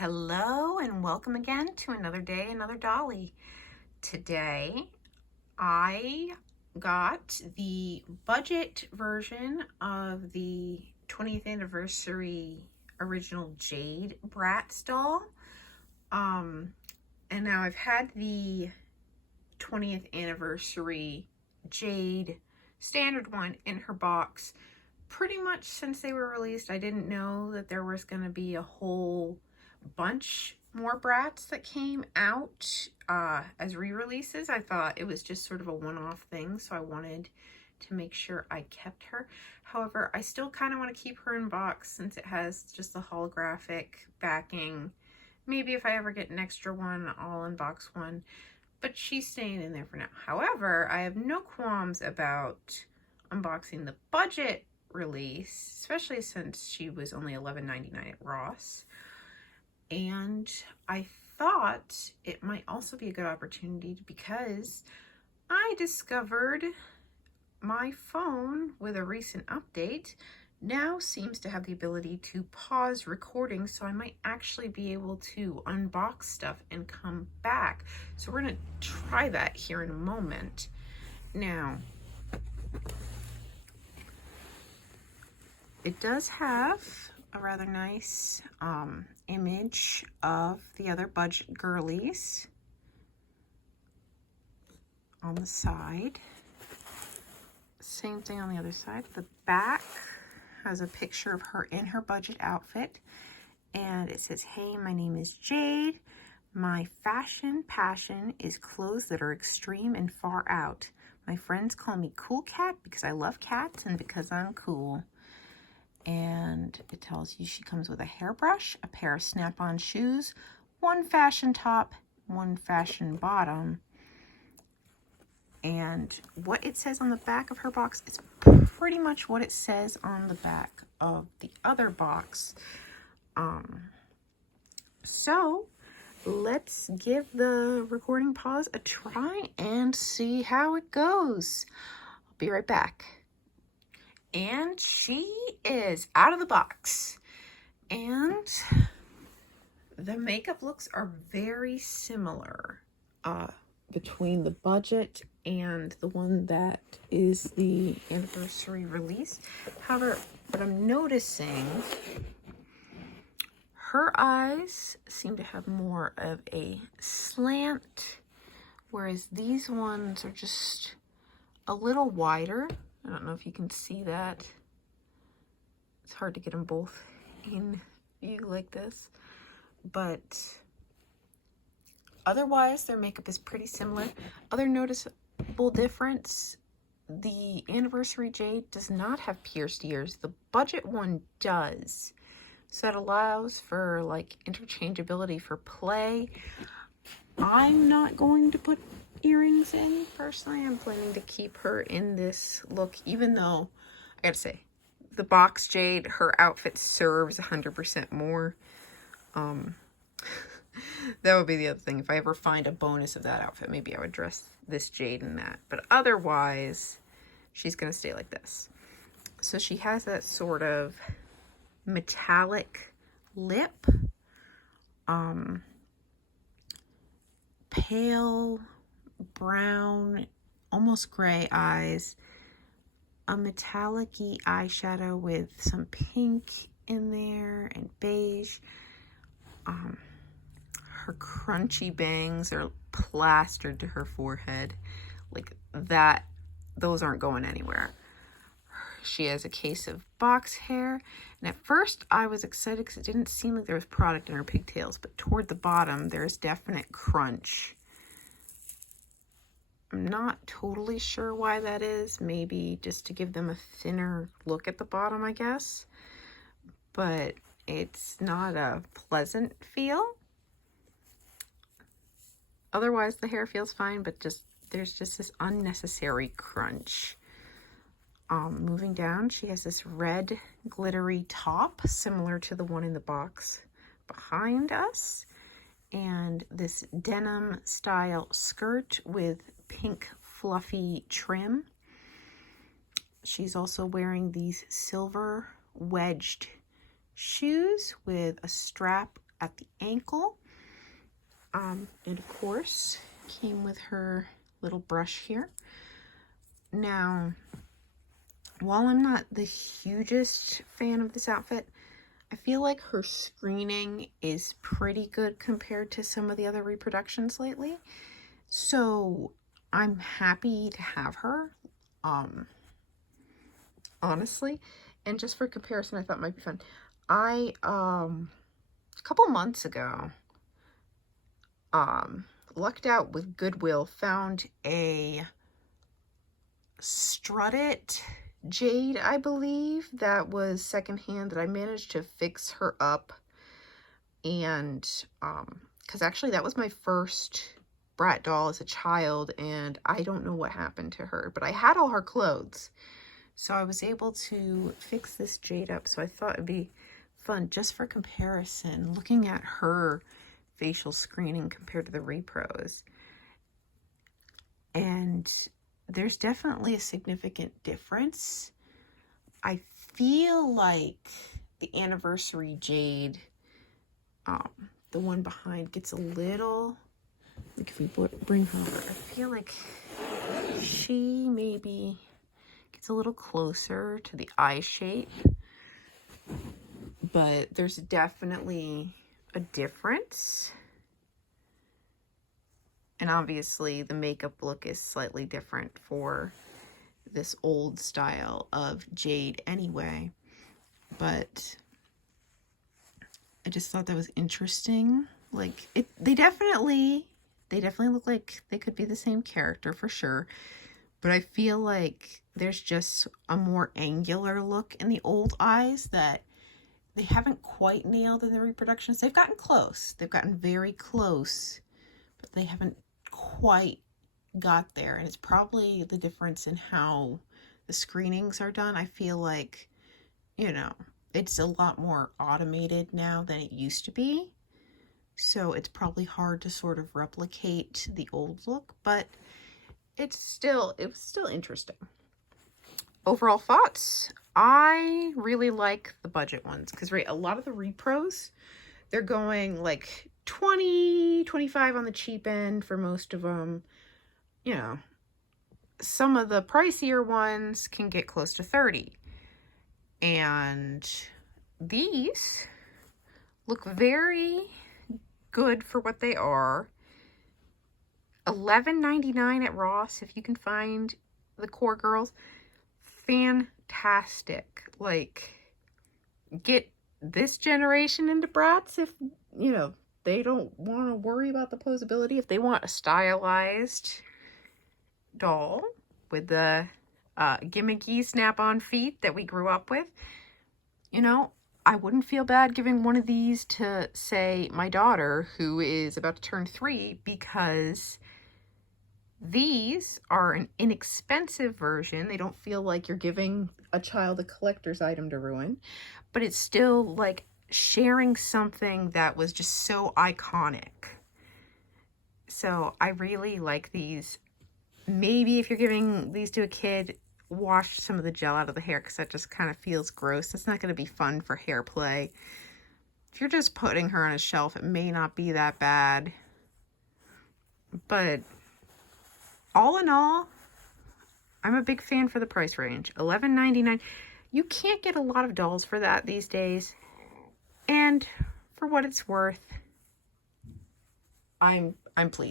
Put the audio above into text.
Hello and welcome again to another day, another dolly. Today I got the budget version of the 20th anniversary original Jade Bratz doll. And now I've had the 20th anniversary Jade standard one in her box pretty much since they were released. I didn't know that there was going to be a whole bunch more Bratz that came out as re-releases. I thought it was just sort of a one-off thing, so I wanted to make sure I kept her. However, I still kind of want to keep her in box since it has just the holographic backing. Maybe if I ever get an extra one, I'll unbox one, but she's staying in there for now. However, I have no qualms about unboxing the budget release, especially since she was only $11.99 at Ross. And I thought it might also be a good opportunity because I discovered my phone with a recent update now seems to have the ability to pause recording, so I might actually be able to unbox stuff and come back. So we're going to try that here in a moment. Now, it does have a rather nice image of the other budget girlies on the side. Same thing on the other side. The back has a picture of her in her budget outfit, and it says, "Hey, my name is Jade. My fashion passion is clothes that are extreme and far out. My friends call me Cool Cat because I love cats and because I'm cool." And it tells you she comes with a hairbrush, a pair of snap-on shoes, one fashion top, one fashion bottom. And what it says on the back of her box is pretty much what it says on the back of the other box. So let's give the recording pause a try and see how it goes. I'll be right back. And she is out of the box. And the makeup looks are very similar between the budget and the one that is the anniversary release. However, what I'm noticing, her eyes seem to have more of a slant, whereas these ones are just a little wider. I don't know if you can see that. It's hard to get them both in view like this. But otherwise, their makeup is pretty similar. Other noticeable difference, the anniversary Jade does not have pierced ears. The budget one does. So that allows for like interchangeability for play. I'm not going to put earrings in. Personally, I'm planning to keep her in this look, even though I gotta say the box Jade, her outfit serves 100% more. That would be the other thing. If I ever find a bonus of that outfit, maybe I would dress this Jade in that, but otherwise she's gonna stay like this. So she has that sort of metallic lip, pale brown, almost gray eyes, a metallic-y eyeshadow with some pink in there and beige. Her crunchy bangs are plastered to her forehead like that. Those aren't going anywhere. She has a case of box hair, and at first I was excited because it didn't seem like there was product in her pigtails, but toward the bottom there's definite crunch. I'm not totally sure why that is. Maybe just to give them a thinner look at the bottom, I guess. But it's not a pleasant feel. Otherwise, the hair feels fine, but there's just this unnecessary crunch. Moving down, she has this red glittery top, similar to the one in the box behind us. And this denim style skirt with pink fluffy trim. She's also wearing these silver wedged shoes with a strap at the ankle. And of course, came with her little brush here. Now, while I'm not the hugest fan of this outfit, I feel like her screening is pretty good compared to some of the other reproductions lately. So I'm happy to have her, honestly. And just for comparison, I thought it might be fun. I, a couple months ago, lucked out with Goodwill, found a strutted Jade, I believe, that was secondhand, that I managed to fix her up. And because actually that was my first Bratz doll as a child, and I don't know what happened to her, but I had all her clothes, so I was able to fix this Jade up. So I thought it'd be fun just for comparison, looking at her facial screening compared to the repros. And there's definitely a significant difference. I feel like the anniversary Jade, the one behind, gets a little, like if we bring her over, I feel like she maybe gets a little closer to the eye shape, but there's definitely a difference. And obviously the makeup look is slightly different for this old style of Jade anyway. But I just thought that was interesting. Like, they definitely look like they could be the same character for sure. But I feel like there's just a more angular look in the old eyes that they haven't quite nailed in the reproductions. They've gotten close. They've gotten very close, but they haven't quite got there. And it's probably the difference in how the screenings are done. I feel like, you know, it's a lot more automated now than it used to be. So it's probably hard to sort of replicate the old look, but it was still interesting. Overall thoughts, I really like the budget ones, because a lot of the repros, they're going like 20, 25 on the cheap end for most of them. You know, some of the pricier ones can get close to 30. And these look very good for what they are. $11.99 at Ross if you can find the Core Girls. Fantastic. Like, get this generation into Bratz if, you know, they don't want to worry about the posability. If they want a stylized doll with the gimmicky snap-on feet that we grew up with, you know, I wouldn't feel bad giving one of these to, say, my daughter, who is about to turn 3, because these are an inexpensive version. They don't feel like you're giving a child a collector's item to ruin, but it's still like sharing something that was just so iconic. So I really like these. Maybe if you're giving these to a kid, wash some of the gel out of the hair, because that just kind of feels gross. That's not going to be fun for hair play. If you're just putting her on a shelf, it may not be that bad. But all in all, I'm a big fan for the price range. $11.99. You can't get a lot of dolls for that these days. And for what it's worth, I'm pleased.